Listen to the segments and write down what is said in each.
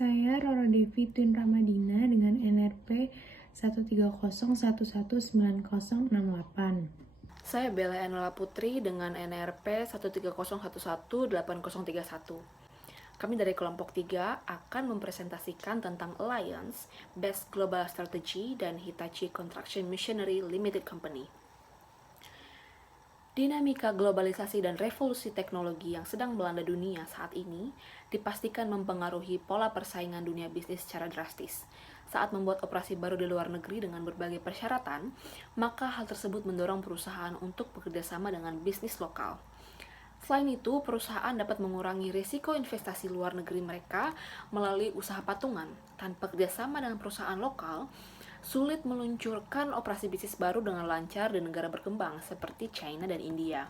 Saya Roro Devi Twin Ramadina dengan NRP 130119068. Saya Bella Enola Putri dengan NRP 130118031. Kami dari kelompok 3 akan mempresentasikan tentang Alliance, Best Global Strategy, dan Hitachi Construction Machinery Limited Company. Dinamika globalisasi dan revolusi teknologi yang sedang melanda dunia saat ini dipastikan mempengaruhi pola persaingan dunia bisnis secara drastis. Saat membuat operasi baru di luar negeri dengan berbagai persyaratan, maka hal tersebut mendorong perusahaan untuk bekerjasama dengan bisnis lokal. Selain itu, perusahaan dapat mengurangi risiko investasi luar negeri mereka melalui usaha patungan. Tanpa kerjasama dengan perusahaan lokal, sulit meluncurkan operasi bisnis baru dengan lancar di negara berkembang seperti China dan India.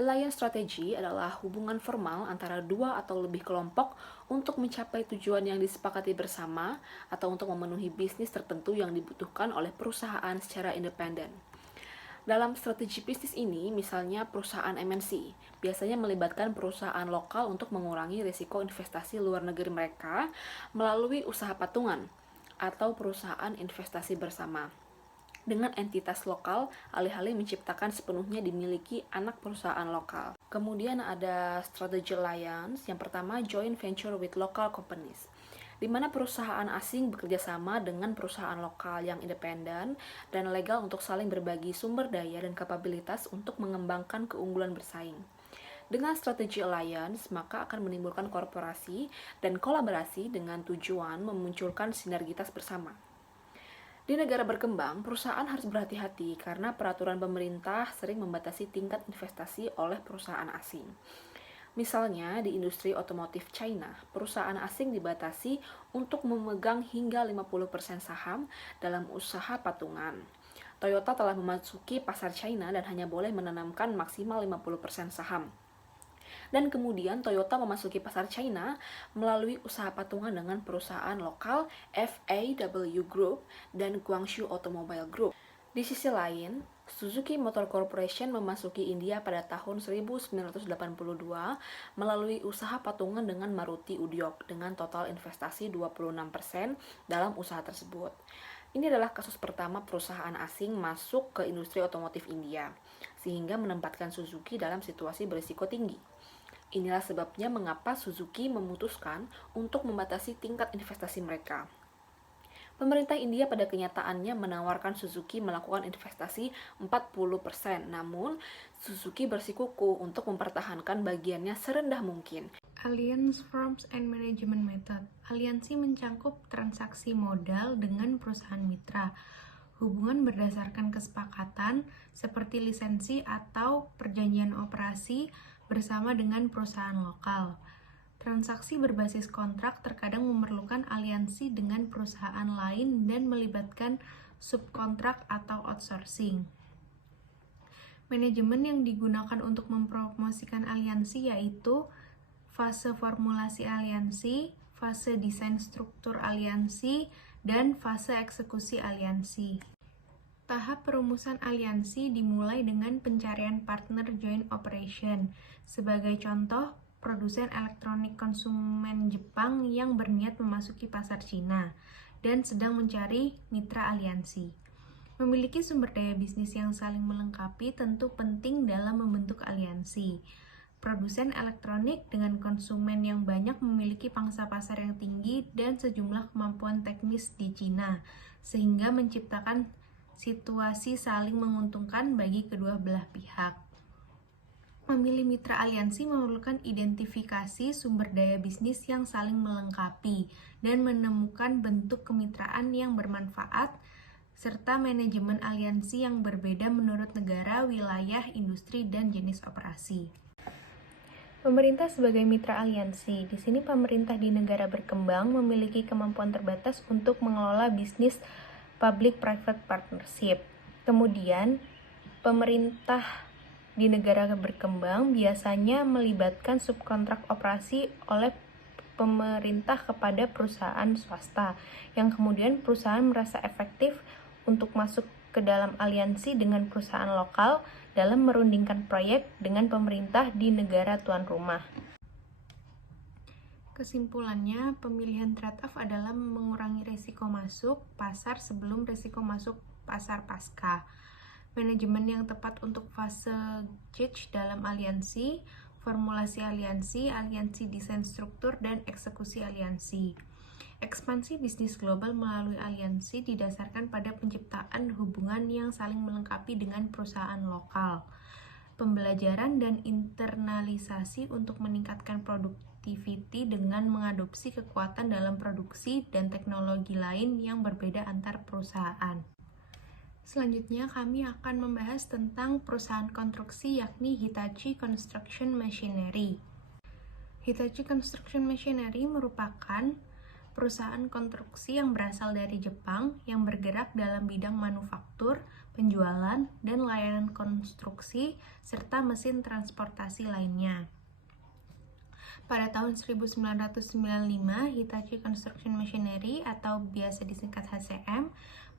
Alliance Strategy adalah hubungan formal antara dua atau lebih kelompok untuk mencapai tujuan yang disepakati bersama atau untuk memenuhi bisnis tertentu yang dibutuhkan oleh perusahaan secara independen. Dalam strategi bisnis ini, misalnya perusahaan MNC, biasanya melibatkan perusahaan lokal untuk mengurangi risiko investasi luar negeri mereka melalui usaha patungan atau perusahaan investasi bersama dengan entitas lokal, alih-alih menciptakan sepenuhnya dimiliki anak perusahaan lokal. Kemudian ada strategi alliance, yang pertama joint venture with local companies, di mana perusahaan asing bekerja sama dengan perusahaan lokal yang independen dan legal untuk saling berbagi sumber daya dan kapabilitas untuk mengembangkan keunggulan bersaing. Dengan strategi alliance, maka akan menimbulkan korporasi dan kolaborasi dengan tujuan memunculkan sinergitas bersama. Di negara berkembang, perusahaan harus berhati-hati karena peraturan pemerintah sering membatasi tingkat investasi oleh perusahaan asing. Misalnya, di industri otomotif China, perusahaan asing dibatasi untuk memegang hingga 50% saham dalam usaha patungan. Toyota telah memasuki pasar China dan hanya boleh menanamkan maksimal 50% saham. Dan kemudian Toyota memasuki pasar China melalui usaha patungan dengan perusahaan lokal FAW Group dan Guangzhou Automobile Group. Di sisi lain, Suzuki Motor Corporation memasuki India pada tahun 1982 melalui usaha patungan dengan Maruti Udyog dengan total investasi 26% dalam usaha tersebut. Ini adalah kasus pertama perusahaan asing masuk ke industri otomotif India, sehingga menempatkan Suzuki dalam situasi berisiko tinggi. Inilah sebabnya mengapa Suzuki memutuskan untuk membatasi tingkat investasi mereka. Pemerintah India pada kenyataannya menawarkan Suzuki melakukan investasi 40%, namun Suzuki bersikuku untuk mempertahankan bagiannya serendah mungkin. Alliance Forms and Management Method. Aliansi mencangkup transaksi modal dengan perusahaan mitra. Hubungan berdasarkan kesepakatan seperti lisensi atau perjanjian operasi bersama dengan perusahaan lokal. Transaksi berbasis kontrak terkadang memerlukan aliansi dengan perusahaan lain dan melibatkan subkontrak atau outsourcing. Manajemen yang digunakan untuk mempromosikan aliansi yaitu fase formulasi aliansi, fase desain struktur aliansi, dan fase eksekusi aliansi. Tahap perumusan aliansi dimulai dengan pencarian partner joint operation. Sebagai contoh, produsen elektronik konsumen Jepang yang berniat memasuki pasar Cina dan sedang mencari mitra aliansi. Memiliki sumber daya bisnis yang saling melengkapi tentu penting dalam membentuk aliansi. Produsen elektronik dengan konsumen yang banyak memiliki pangsa pasar yang tinggi dan sejumlah kemampuan teknis di Cina, sehingga menciptakan situasi saling menguntungkan bagi kedua belah pihak. Memilih mitra aliansi memerlukan identifikasi sumber daya bisnis yang saling melengkapi dan menemukan bentuk kemitraan yang bermanfaat serta manajemen aliansi yang berbeda menurut negara, wilayah, industri, dan jenis operasi. Pemerintah sebagai mitra aliansi. Di sini pemerintah di negara berkembang memiliki kemampuan terbatas untuk mengelola bisnis public-private partnership. Kemudian, pemerintah di negara berkembang biasanya melibatkan subkontrak operasi oleh pemerintah kepada perusahaan swasta, yang kemudian perusahaan merasa efektif untuk masuk ke dalam aliansi dengan perusahaan lokal dalam merundingkan proyek dengan pemerintah di negara tuan rumah. Kesimpulannya, pemilihan trade-off adalah mengurangi risiko masuk pasar sebelum risiko masuk pasar pasca. Manajemen yang tepat untuk fase change dalam aliansi, formulasi aliansi, aliansi desain struktur, dan eksekusi aliansi. Ekspansi bisnis global melalui aliansi didasarkan pada penciptaan hubungan yang saling melengkapi dengan perusahaan lokal. Pembelajaran dan internalisasi untuk meningkatkan productivity dengan mengadopsi kekuatan dalam produksi dan teknologi lain yang berbeda antar perusahaan. Selanjutnya kami akan membahas tentang perusahaan konstruksi yakni Hitachi Construction Machinery. Hitachi Construction Machinery merupakan perusahaan konstruksi yang berasal dari Jepang yang bergerak dalam bidang manufaktur, penjualan, dan layanan konstruksi, serta mesin transportasi lainnya. Pada tahun 1995, Hitachi Construction Machinery atau biasa disingkat HCM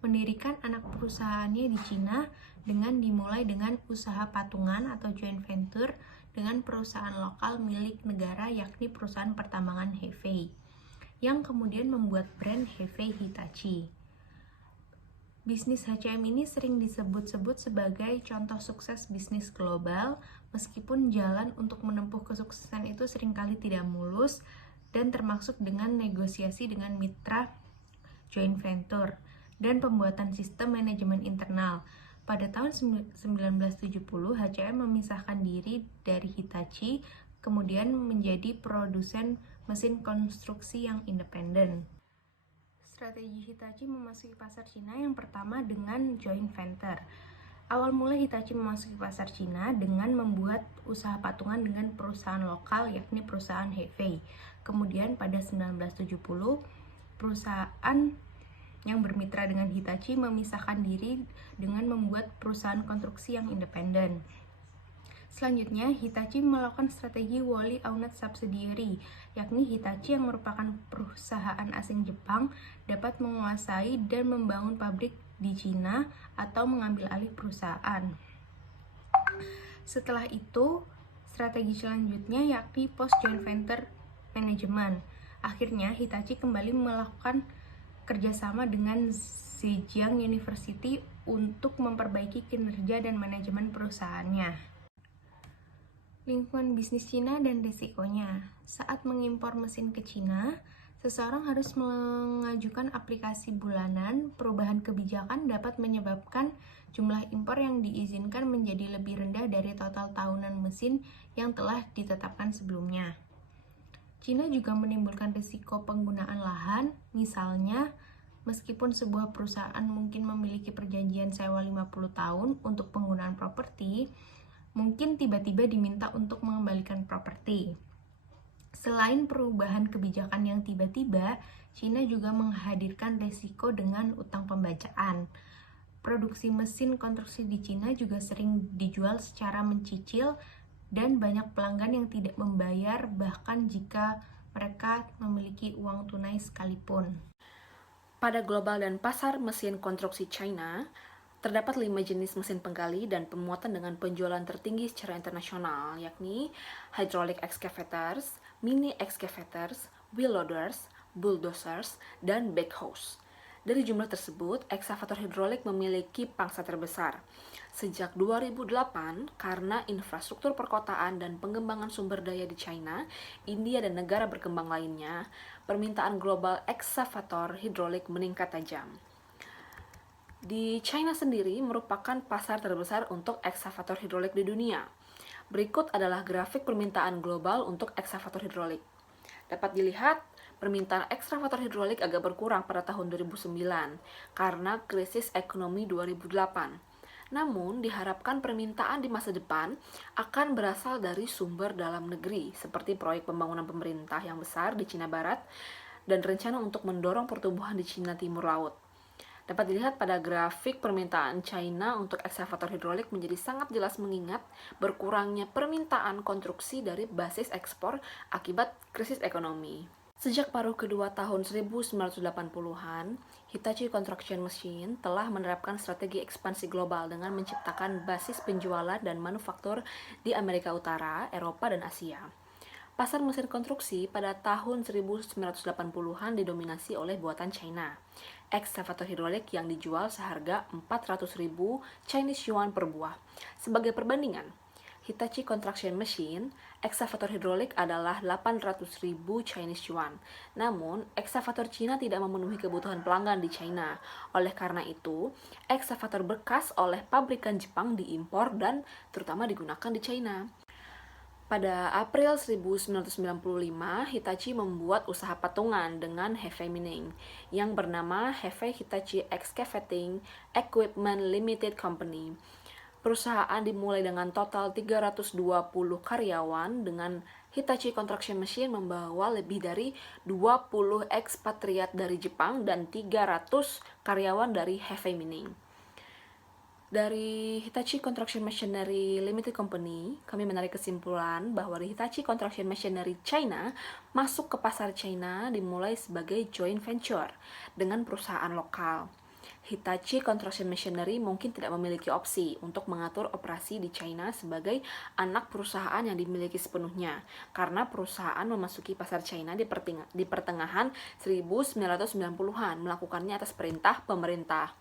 mendirikan anak perusahaannya di Cina dengan dimulai dengan usaha patungan atau joint venture dengan perusahaan lokal milik negara yakni perusahaan pertambangan Hefei, yang kemudian membuat brand Hefei Hitachi. Bisnis HCM ini sering disebut-sebut sebagai contoh sukses bisnis global, meskipun jalan untuk menempuh kesuksesan itu seringkali tidak mulus dan termasuk dengan negosiasi dengan mitra joint venture dan pembuatan sistem manajemen internal. Pada tahun 1970, HCM memisahkan diri dari Hitachi, kemudian menjadi produsen mesin konstruksi yang independen. Strategi Hitachi memasuki pasar Cina yang pertama dengan joint venture. Awal mula Hitachi memasuki pasar Cina dengan membuat usaha patungan dengan perusahaan lokal yakni perusahaan Hefei. Kemudian pada 1970, perusahaan yang bermitra dengan Hitachi memisahkan diri dengan membuat perusahaan konstruksi yang independen. Selanjutnya, Hitachi melakukan strategi wholly owned subsidiary, yakni Hitachi yang merupakan perusahaan asing Jepang dapat menguasai dan membangun pabrik di Cina atau mengambil alih perusahaan. Setelah itu, strategi selanjutnya yakni post joint venture management. Akhirnya, Hitachi kembali melakukan kerjasama dengan Zhejiang University untuk memperbaiki kinerja dan manajemen perusahaannya. Lingkungan bisnis Cina dan risikonya. Saat mengimpor mesin ke Cina, seseorang harus mengajukan aplikasi bulanan. Perubahan kebijakan dapat menyebabkan jumlah impor yang diizinkan menjadi lebih rendah dari total tahunan mesin yang telah ditetapkan sebelumnya. Cina juga menimbulkan risiko penggunaan lahan, misalnya meskipun sebuah perusahaan mungkin memiliki perjanjian sewa 50 tahun untuk penggunaan properti, mungkin tiba-tiba diminta untuk mengembalikan properti. Selain perubahan kebijakan yang tiba-tiba, Cina juga menghadirkan risiko dengan utang pembacaan. Produksi mesin konstruksi di Cina juga sering dijual secara mencicil dan banyak pelanggan yang tidak membayar bahkan jika mereka memiliki uang tunai sekalipun. Pada global dan pasar mesin konstruksi China, terdapat 5 jenis mesin penggali dan pemuatan dengan penjualan tertinggi secara internasional, yakni hydraulic excavators, mini excavators, wheel loaders, bulldozers, dan backhoes. Dari jumlah tersebut, ekskavator hidrolik memiliki pangsa terbesar. Sejak 2008, karena infrastruktur perkotaan dan pengembangan sumber daya di China, India, dan negara berkembang lainnya, permintaan global ekskavator hidrolik meningkat tajam. Di China sendiri merupakan pasar terbesar untuk ekskavator hidrolik di dunia. Berikut adalah grafik permintaan global untuk ekskavator hidrolik. Dapat dilihat, permintaan ekskavator hidrolik agak berkurang pada tahun 2009 karena krisis ekonomi 2008. Namun, diharapkan permintaan di masa depan akan berasal dari sumber dalam negeri, seperti proyek pembangunan pemerintah yang besar di Cina Barat dan rencana untuk mendorong pertumbuhan di Cina Timur Laut. Dapat dilihat pada grafik permintaan China untuk ekskavator hidrolik menjadi sangat jelas mengingat berkurangnya permintaan konstruksi dari basis ekspor akibat krisis ekonomi. Sejak paruh kedua tahun 1980-an, Hitachi Construction Machine telah menerapkan strategi ekspansi global dengan menciptakan basis penjualan dan manufaktur di Amerika Utara, Eropa, dan Asia. Pasar mesin konstruksi pada tahun 1980-an didominasi oleh buatan China. Ekskavator hidrolik yang dijual seharga 400.000 Chinese yuan per buah. Sebagai perbandingan, Hitachi Construction Machine, ekskavator hidrolik adalah 800.000 Chinese yuan. Namun, ekskavator Cina tidak memenuhi kebutuhan pelanggan di China. Oleh karena itu, ekskavator bekas oleh pabrikan Jepang diimpor dan terutama digunakan di China. Pada April 1995, Hitachi membuat usaha patungan dengan Hefei Mining yang bernama Hefei Hitachi Excavating Equipment Limited Company. Perusahaan dimulai dengan total 320 karyawan dengan Hitachi Construction Machine membawa lebih dari 20 ekspatriat dari Jepang dan 300 karyawan dari Hefei Mining. Dari Hitachi Construction Machinery Limited Company, kami menarik kesimpulan bahwa Hitachi Construction Machinery China masuk ke pasar China dimulai sebagai joint venture dengan perusahaan lokal. Hitachi Construction Machinery mungkin tidak memiliki opsi untuk mengatur operasi di China sebagai anak perusahaan yang dimiliki sepenuhnya, karena perusahaan memasuki pasar China di pertengahan 1990-an, melakukannya atas perintah pemerintah.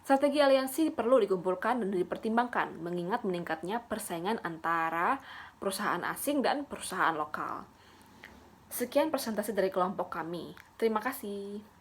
Strategi aliansi perlu dikumpulkan dan dipertimbangkan, mengingat meningkatnya persaingan antara perusahaan asing dan perusahaan lokal. Sekian presentasi dari kelompok kami. Terima kasih.